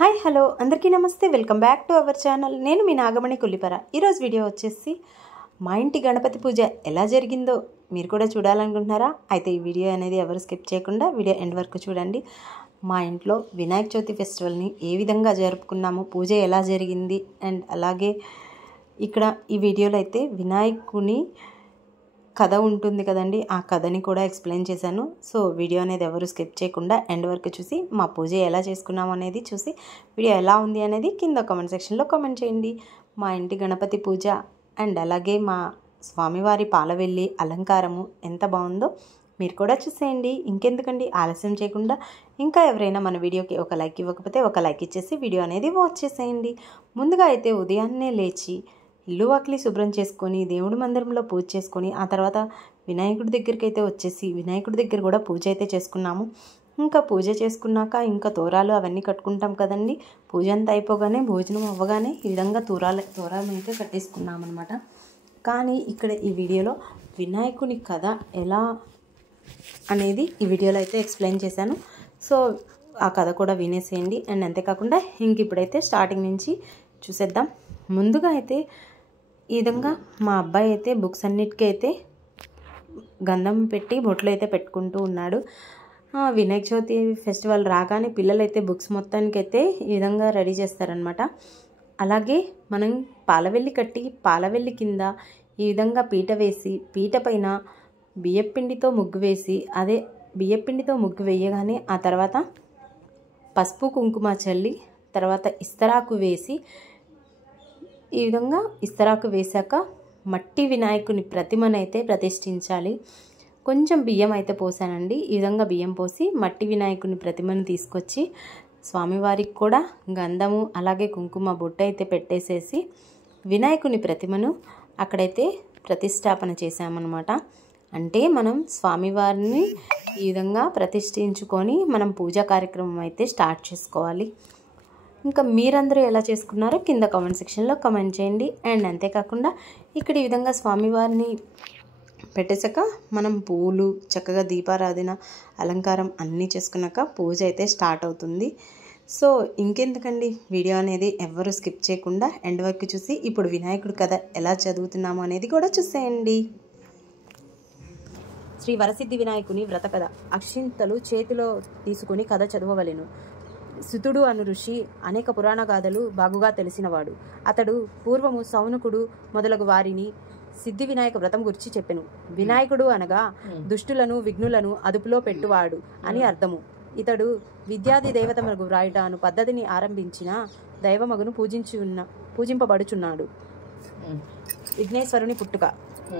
Hi hello అందరికీ నమస్తే, welcome back to our channel. నేను మీ నాగమణి కుల్లిపర. ఈరోజు వీడియో వచ్చేసి మా ఇంటి గణపతి పూజ ఎలా జరిగిందో మీరు కూడా చూడాలనుకుంటున్నారా? అయితే ఈ వీడియో అనేది ఎవరు స్కిప్ చేయకుండా వీడియో ఎండ్ వరకు చూడండి. మా ఇంట్లో వినాయక చవితి ఫెస్టివల్ని ఏ విధంగా జరుపుకున్నాము, పూజ ఎలా జరిగింది, అండ్ అలాగే ఇక్కడ ఈ వీడియోలో అయితే వినాయకుని కథ ఉంటుంది కదండి, ఆ కథని కూడా ఎక్స్ప్లెయిన్ చేశాను. సో వీడియో అనేది ఎవరు స్కిప్ చేయకుండా ఎండ్ వరకు చూసి మా పూజ ఎలా చేసుకున్నాము అనేది చూసి వీడియో ఎలా ఉంది అనేది కింద కామెంట్ సెక్షన్లో కామెంట్ చేయండి. మా ఇంటి గణపతి పూజ అండ్ అలాగే మా స్వామివారి పాలవెల్లి అలంకారము ఎంత బాగుందో మీరు కూడా చూసేయండి. ఇంకెందుకండి ఆలస్యం చేయకుండా, ఇంకా ఎవరైనా మన వీడియోకి ఒక లైక్ ఇవ్వకపోతే ఒక లైక్ ఇచ్చేసి వీడియో అనేది వాచ్ చేసేయండి. ముందుగా అయితే ఉదయాన్నే లేచి ఇల్లు వాకిలి శుభ్రం చేసుకొని దేవుడి మందిరంలో పూజ చేసుకొని ఆ తర్వాత వినాయకుడి దగ్గరికి అయితే వచ్చేసి వినాయకుడి దగ్గర కూడా పూజ అయితే చేసుకున్నాము. ఇంకా పూజ చేసుకున్నాక ఇంకా తోరాలు అవన్నీ కట్టుకుంటాం కదండి. పూజ అంతా అయిపోగానే భోజనం అవ్వగానే ఈ విధంగా తోరాలు అయితే కట్టేసుకున్నాం అనమాట. కానీ ఇక్కడ ఈ వీడియోలో వినాయకుని కథ ఎలా అనేది ఈ వీడియోలో అయితే ఎక్స్ప్లెయిన్ చేశాను. సో ఆ కథ కూడా వినేసేయండి. అండ్ అంతేకాకుండా ఇంక ఇప్పుడైతే స్టార్టింగ్ నుంచి చూసేద్దాం. ముందుగా అయితే ఈ విధంగా మా అబ్బాయి అయితే బుక్స్ అన్నిటికీ అయితే గంధం పెట్టి బొట్లు అయితే పెట్టుకుంటూ ఉన్నాడు. వినాయక చవితి ఫెస్టివల్ రాగానే పిల్లలు అయితే బుక్స్ మొత్తానికైతే ఈ విధంగా రెడీ చేస్తారనమాట. అలాగే మనం పాలవెల్లి కట్టి పాలవెల్లి కింద ఈ విధంగా పీట వేసి పీట పైన బియ్యపిండితో ముగ్గు వేసి అదే బియ్యపిండితో ముగ్గు వేయగానే ఆ తర్వాత పసుపు కుంకుమ చల్లి తర్వాత ఇస్తరాకు వేసి ఈ విధంగా ఇస్తరాకు వేశాక మట్టి వినాయకుని ప్రతిమనైతే ప్రతిష్ఠించాలి. కొంచెం బియ్యం అయితే పోసానండి. ఈ విధంగా బియ్యం పోసి మట్టి వినాయకుని ప్రతిమను తీసుకొచ్చి స్వామివారికి కూడా గంధము అలాగే కుంకుమ బొట్టు అయితే పెట్టేసేసి వినాయకుని ప్రతిమను అక్కడైతే ప్రతిష్టాపన చేశామన్నమాట. అంటే మనం స్వామివారిని ఈ విధంగా ప్రతిష్ఠించుకొని మనం పూజా కార్యక్రమం అయితే స్టార్ట్ చేసుకోవాలి. ఇంకా మీరందరూ ఎలా చేసుకున్నారో కింద కామెంట్ సెక్షన్లో కామెంట్ చేయండి. అండ్ అంతేకాకుండా ఇక్కడ ఈ విధంగా స్వామివారిని పెట్టేశాక మనం పూలు చక్కగా దీపారాధన అలంకారం అన్నీ చేసుకున్నాక పూజ అయితే స్టార్ట్ అవుతుంది. సో ఇంకెందుకండి వీడియో అనేది ఎవరు స్కిప్ చేయకుండా ఎండ్ వరకు చూసి ఇప్పుడు వినాయకుడి కథ ఎలా చదువుతున్నాము అనేది కూడా చూసేయండి. శ్రీ వరసిద్ధి వినాయకుని వ్రత కథ. అక్షింతలు చేతిలో తీసుకుని కథ చదవవలెను. సుతుడు అను ఋషి అనేక పురాణ గాథలు బాగుగా తెలిసినవాడు. అతడు పూర్వము సౌనకుడు మొదలగు వారిని సిద్ధి వినాయక వ్రతం గురించి చెప్పెను. వినాయకుడు అనగా దుష్టులను విఘ్నులను అదుపులో పెట్టువాడు అని అర్థము. ఇతడు విద్యాది దేవతమగు వ్రాయుట అను పద్ధతిని ఆరంభించిన దైవమగును పూజింపబడుచున్నాడు. విఘ్నేశ్వరుని పుట్టుక.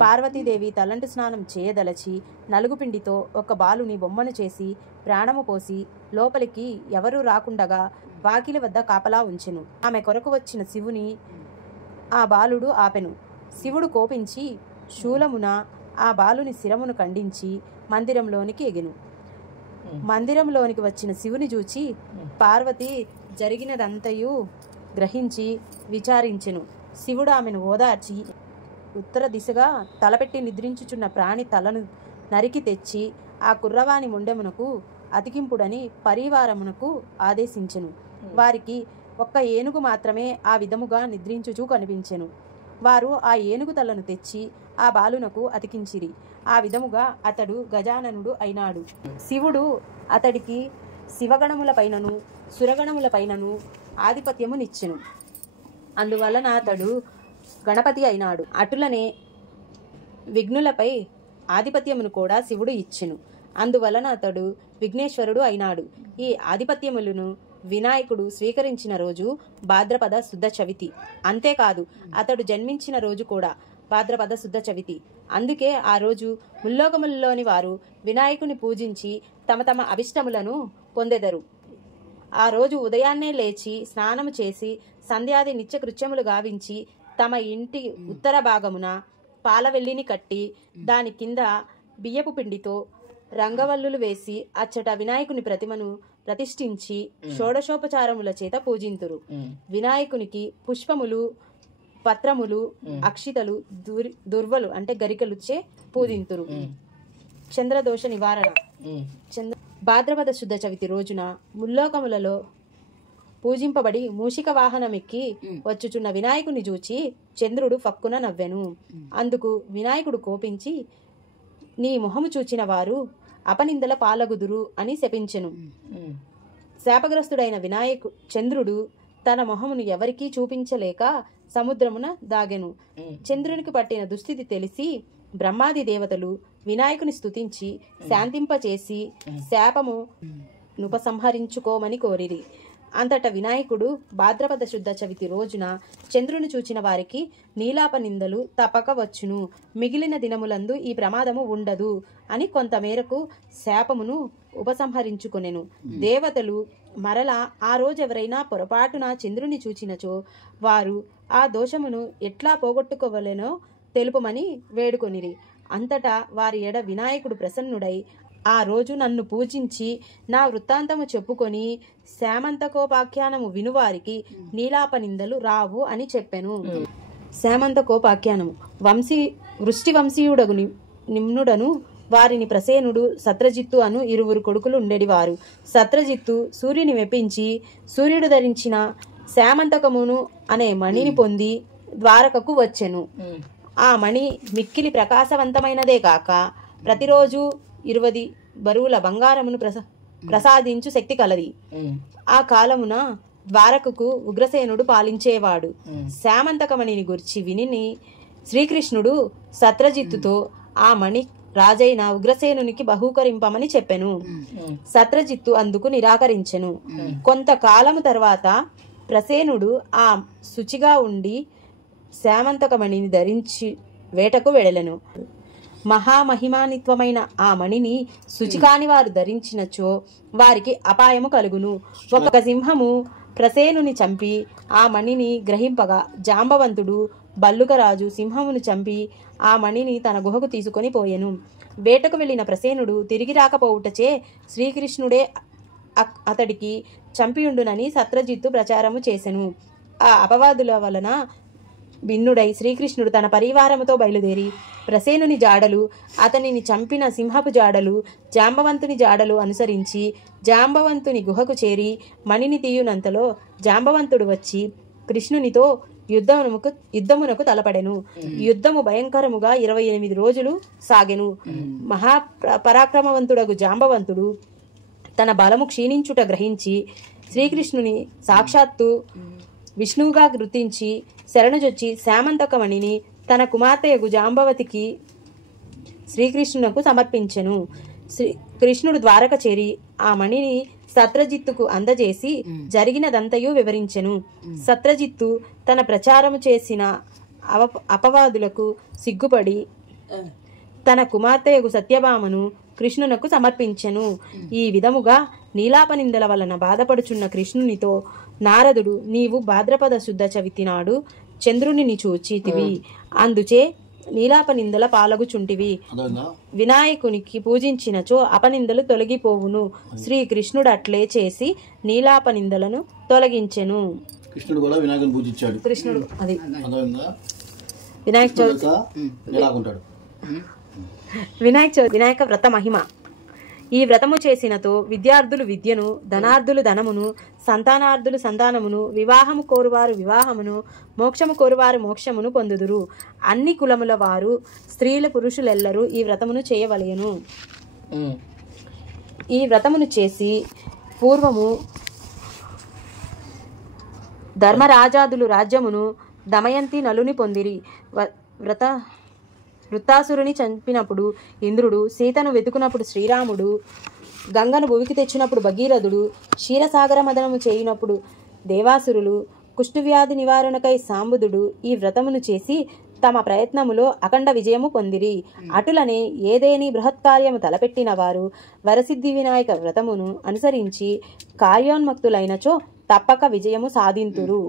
పార్వతీదేవి తలంటు స్నానం చేయదలచి నలుగుపిండితో ఒక బాలుని బొమ్మను చేసి ప్రాణము పోసి లోపలికి ఎవరూ రాకుండగా వాకిలి వద్ద కాపలా ఉంచెను. ఆమె కొరకు వచ్చిన శివుని ఆ బాలుడు ఆపెను. శివుడు కోపించి శూలమున ఆ బాలుని శిరమును ఖండించి మందిరంలోనికి ఎగెను. మందిరంలోనికి వచ్చిన శివుని చూచి పార్వతి జరిగినదంతయు గ్రహించి విచారించెను. శివుడు ఆమెను ఓదార్చి ఉత్తర దిశగా తలపెట్టి నిద్రించుచున్న ప్రాణి తలను నరికి తెచ్చి ఆ కుర్రవాని మొండెమునకు అతికింపుడని పరివారమునకు ఆదేశించెను. వారికి ఒక్క ఏనుగు మాత్రమే ఆ విధముగా నిద్రించుచూ కనిపించెను. వారు ఆ ఏనుగు తలను తెచ్చి ఆ బాలునకు అతికించిరి. ఆ విధముగా అతడు గజాననుడు అయినాడు. శివుడు అతడికి శివగణముల పైనను సురగణముల పైనను ఆధిపత్యమునిచ్చెను. అందువలన అతడు గణపతి అయినాడు. అటులనే విఘ్నులపై ఆధిపత్యమును కూడా శివుడు ఇచ్చెను. అందువలన అతడు విఘ్నేశ్వరుడు అయినాడు. ఈ ఆధిపత్యములను వినాయకుడు స్వీకరించిన రోజు భాద్రపద శుద్ధ చవితి. అంతేకాదు అతడు జన్మించిన రోజు కూడా భాద్రపద శుద్ధ చవితి. అందుకే ఆ రోజు ముల్లోకములలోని వారు వినాయకుని పూజించి తమ తమ అభిష్టములను పొందెదరు. ఆ రోజు ఉదయాన్నే లేచి స్నానము చేసి సంధ్యాది నిత్యకృత్యములు గావించి తమ ఇంటి ఉత్తర భాగమున పాలవెల్లిని కట్టి దాని కింద బియ్యపు పిండితో రంగవల్లులు వేసి అచ్చట వినాయకుని ప్రతిమను ప్రతిష్ఠించి షోడశోపచారముల చేత పూజింతురు. వినాయకునికి పుష్పములు పత్రములు అక్షితలు దుర్వలు అంటే గరికలుచే పూజింతురు. చంద్రదోష నివారణ. భాద్రపద శుద్ధ చవితి రోజున ముల్లోకములలో పూజింపబడి మూషిక వాహనమెక్కి వచ్చుచున్న వినాయకుని చూచి చంద్రుడు ఫక్కున నవ్వెను. అందుకు వినాయకుడు కోపించి, నీ మొహము చూచిన వారు అపనిందల పాలగుదురు అని శపించెను. శాపగ్రస్తుడైన చంద్రుడు తన మొహమును ఎవరికీ చూపించలేక సముద్రమున దాగెను. చంద్రునికి పట్టిన దుస్థితి తెలిసి బ్రహ్మాది దేవతలు వినాయకుని స్తుతించి శాంతింపచేసి శాపము నుపసంహరించుకోమని కోరిరి. అంతట వినాయకుడు భాద్రపద శుద్ధ చవితి రోజున చంద్రుని చూచిన వారికి నీలాప నిందలు తప్పక వచ్చును, మిగిలిన దినములందు ఈ ప్రమాదము ఉండదు అని కొంతమేరకు శాపమును ఉపసంహరించుకొనెను. దేవతలు మరలా ఆ రోజెవరైనా పొరపాటున చంద్రుని చూచినచో వారు ఆ దోషమును ఎట్లా పోగొట్టుకోవలెనో తెలుపమని వేడుకొనిరి. అంతటా వారి ఎడ వినాయకుడు ప్రసన్నుడై, ఆ రోజు నన్ను పూజించి నా వృత్తాంతము చెప్పుకొని శామంతకోపాఖ్యానము వినువారికి నీలాప నిందలు రావు అని చెప్పెను. శామంతకోపాఖ్యానము. వృష్టి వంశీయుడగు నిమ్నుడను వారిని ప్రసేనుడు సత్రజిత్తు అను ఇరువురు కొడుకులు ఉండేడివారు. సత్రజిత్తు సూర్యుని మెప్పించి సూర్యుడు ధరించిన శామంతకమును అనే మణిని పొంది ద్వారకకు వచ్చెను. ఆ మణి మిక్కిలి ప్రకాశవంతమైనదే కాక ప్రతిరోజు 20 బరువుల బంగారమును ప్రసాదించు శక్తి కలది. ఆ కాలమున ద్వారకకు ఉగ్రసేనుడు పాలించేవాడు. శామంతకమణిని గురించి విని శ్రీకృష్ణుడు సత్రజిత్తుతో ఆ మణి రాజైన ఉగ్రసేనునికి బహూకరింపమని చెప్పెను. సత్రజిత్తు అందుకు నిరాకరించెను. కొంతకాలము తర్వాత ప్రసేనుడు ఆ శుచిగా ఉండి శామంతకమణిని ధరించి వేటకు వెడలెను. మహామహిమానిత్వమైన ఆ మణిని శుచికాని వారు ధరించినచో వారికి అపాయము కలుగును. ఒక సింహము ప్రసేనుని చంపి ఆ మణిని గ్రహింపగా జాంబవంతుడు బల్లుకరాజు సింహమును చంపి ఆ మణిని తన గుహకు తీసుకొని పోయెను. వేటకు వెళ్లిన ప్రసేనుడు తిరిగి రాకపోవుటచే శ్రీకృష్ణుడే అతడికి చంపియుండునని సత్రజిత్తు ప్రచారము చేసెను. ఆ అపవాదుల వలన భిన్నుడై శ్రీకృష్ణుడు తన పరివారముతో బయలుదేరి ప్రసేనుని జాడలు, అతనిని చంపిన సింహపు జాడలు, జాంబవంతుని జాడలు అనుసరించి జాంబవంతుని గుహకు చేరి మణిని తీయునంతలో జాంబవంతుడు వచ్చి కృష్ణునితో యుద్ధమునకు తలపడెను. యుద్ధము భయంకరముగా 28 రోజులు సాగెను. మహాపరాక్రమవంతుడగు జాంబవంతుడు తన బలము క్షీణించుట గ్రహించి శ్రీకృష్ణుని సాక్షాత్తు విష్ణువుగా గుర్తించి శరణుజొచ్చి శామంతకమణిని తన కుమార్తెయగు జాంబవతికి శ్రీకృష్ణునకు సమర్పించెను. కృష్ణుడు ద్వారక చేరి ఆ మణిని సత్రజిత్తుకు అందజేసి జరిగినదంతయు వివరించెను. సత్రజిత్తు తన ప్రచారము చేసిన అపవాదులకు సిగ్గుపడి తన కుమార్తెయగు సత్యభామను కృష్ణునకు సమర్పించెను. ఈ విధముగా నీలాపనిందల వలన బాధపడుచున్న కృష్ణునితో నారదుడు, నీవు భాద్రపద శుద్ధ చవితి నాడు చంద్రుని చూచితివి, అందుచే నీలాపనిందల పాలగుచుంటివి. వినాయకునికి పూజించినచో అపనిందలు తొలగిపోవును. శ్రీకృష్ణుడు అట్లే చేసి నీలాపనిందలను తొలగించెను. కృష్ణుడు కూడా వినాయకుని పూజించాడు. కృష్ణుడు అది వినాయక చవితి, వినాయక వ్రత మహిమ. ఈ వ్రతము చేసినతో విద్యార్థులు విద్యను, ధనార్థులు ధనమును, సంతానార్థులు సంతానమును, వివాహము కోరువారు వివాహమును, మోక్షము కోరువారు మోక్షమును పొందుదురు. అన్ని కులముల వారు స్త్రీలు పురుషులెల్లరూ ఈ వ్రతమును చేయవలెను. ఈ వ్రతమును చేసి పూర్వము ధర్మరాజాదులు రాజ్యమును దమయంతి నలుని పొందిరి. వృత్తాసురుని చంపినప్పుడు ఇంద్రుడు, సీతను వెతుకునప్పుడు శ్రీరాముడు, గంగను భూమికి తెచ్చినప్పుడు భగీరథుడు, క్షీరసాగర మదనము చేయునప్పుడు దేవాసురులు, కుష్ఠవ్యాధి నివారణకై సాంబుదుడు ఈ వ్రతమును చేసి తమ ప్రయత్నములో అఖండ విజయము పొందిరి. అటులనే ఏదేని బృహత్కార్యము తలపెట్టిన వారు వరసిద్ధి వినాయక వ్రతమును అనుసరించి కార్యోన్ముక్తులైనచో తప్పక విజయము సాధింతురు.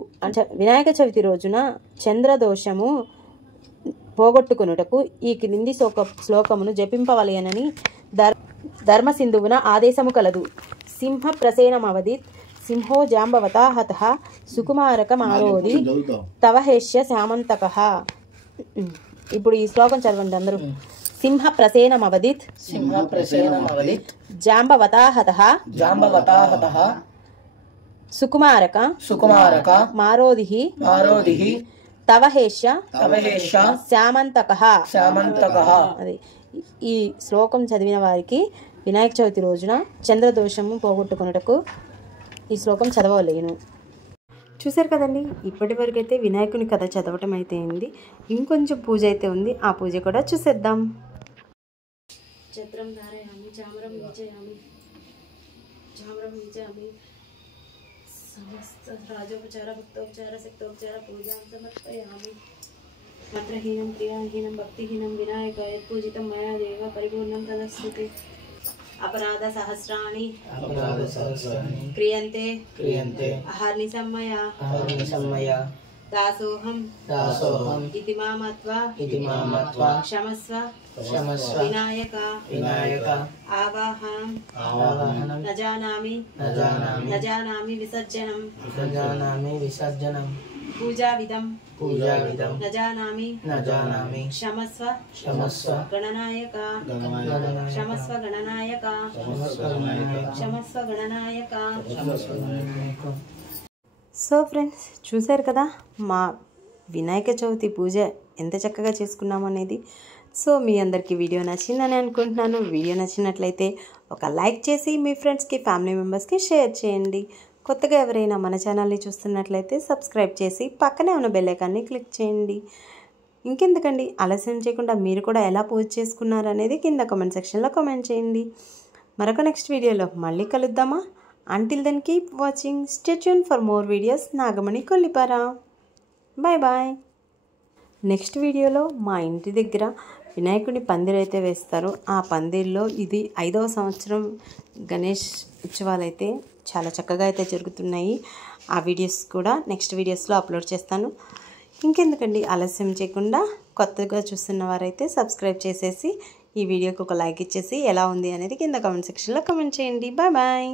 వినాయక చవితి రోజున చంద్రదోషము పోగొట్టుకునుటకు ఈ క్రింది శ్లోకమును జపింపవలయనని ధర్మసింధువున ఆదేశము కలదు. సింహ ప్రసేనమవదిత్ సింహో జాంబవతా హతః సుకుమారకమారోది తవహేష్య శామంతకః. ఇప్పుడు ఈ శ్లోకం చదవండి అందరూ. సింహ ప్రసేనమవదిత్ జాంబవతా హతః సుకుమారక సుకుమారక మారోదిహి మారోదిహి తవహేష తవహేష శ్యామంతకః. శ్యామంతకః. అది ఈ శ్లోకం చదివిన వారికి వినాయక చవితి రోజున చంద్రదోషము పోగొట్టుకున్నటకు ఈ శ్లోకం చదవలేను. చూసారు కదండి, ఇప్పటి వరకు అయితే వినాయకుని కథ చదవటం అయితే అయింది. ఇంకొంచెం పూజ అయితే ఉంది, ఆ పూజ కూడా చూసేద్దాం. ఛత్రం ధారయామి చామరం విజయామి సమస్త రాజోపచార భక్తోపచార శక్తోపచార పూజాం సమర్పయామి. మంత్రహీనం క్రియాహీనం భక్తిహీనం వినాయక యత్పూజితం మయా దేవ పరిపూర్ణం తదస్తుతే. అపరాధ సహస్రాణి క్రియంతే అహర్నిశం మయా దాసోహం ఇతి మామత్వా క్షమస్వ వినాయక ఆవాహనం నజానామి విసర్జనం పూజావిధం నజానామి క్షమస్వ గణనాయక సో ఫ్రెండ్స్, చూశారు కదా మా వినాయక చవితి పూజ ఎంత చక్కగా చేసుకున్నాము అనేది. సో మీ అందరికీ వీడియో నచ్చిందని అనుకుంటున్నాను. వీడియో నచ్చినట్లయితే ఒక లైక్ చేసి మీ ఫ్రెండ్స్కి ఫ్యామిలీ మెంబర్స్కి షేర్ చేయండి. కొత్తగా ఎవరైనా మన ఛానల్ని చూస్తున్నట్లయితే సబ్స్క్రైబ్ చేసి పక్కనే ఉన్న బెల్ ఐకాన్ని క్లిక్ చేయండి. ఇంకెందుకండి, ఆలస్యం చేయకుండా మీరు కూడా ఎలా పూజ చేసుకున్నారు అనేది కింద కామెంట్ సెక్షన్లో కామెంట్ చేయండి. మరొక నెక్స్ట్ వీడియోలో మళ్ళీ కలుద్దామా? Until then, keep watching. Stay tuned for more videos. Nagamani Kollipara. Bye bye. Next వీడియోలో మా ఇంటి దగ్గర వినాయకుడి పందిరి అయితే వేస్తారు. ఆ పందిరిలో ఇది 5వ సంవత్సరం గణేష్ ఉత్సవాలు అయితే చాలా చక్కగా అయితే జరుగుతున్నాయి. ఆ వీడియోస్ కూడా నెక్స్ట్ వీడియోస్లో అప్లోడ్ చేస్తాను. ఇంకెందుకండి, ఆలస్యం చేయకుండా కొత్తగా చూస్తున్న వారైతే సబ్స్క్రైబ్ చేసేసి ఈ వీడియోకి ఒక లైక్ ఇచ్చేసి ఎలా ఉంది అనేది కింద కామెంట్ సెక్షన్లో కామెంట్ చేయండి. Bye bye.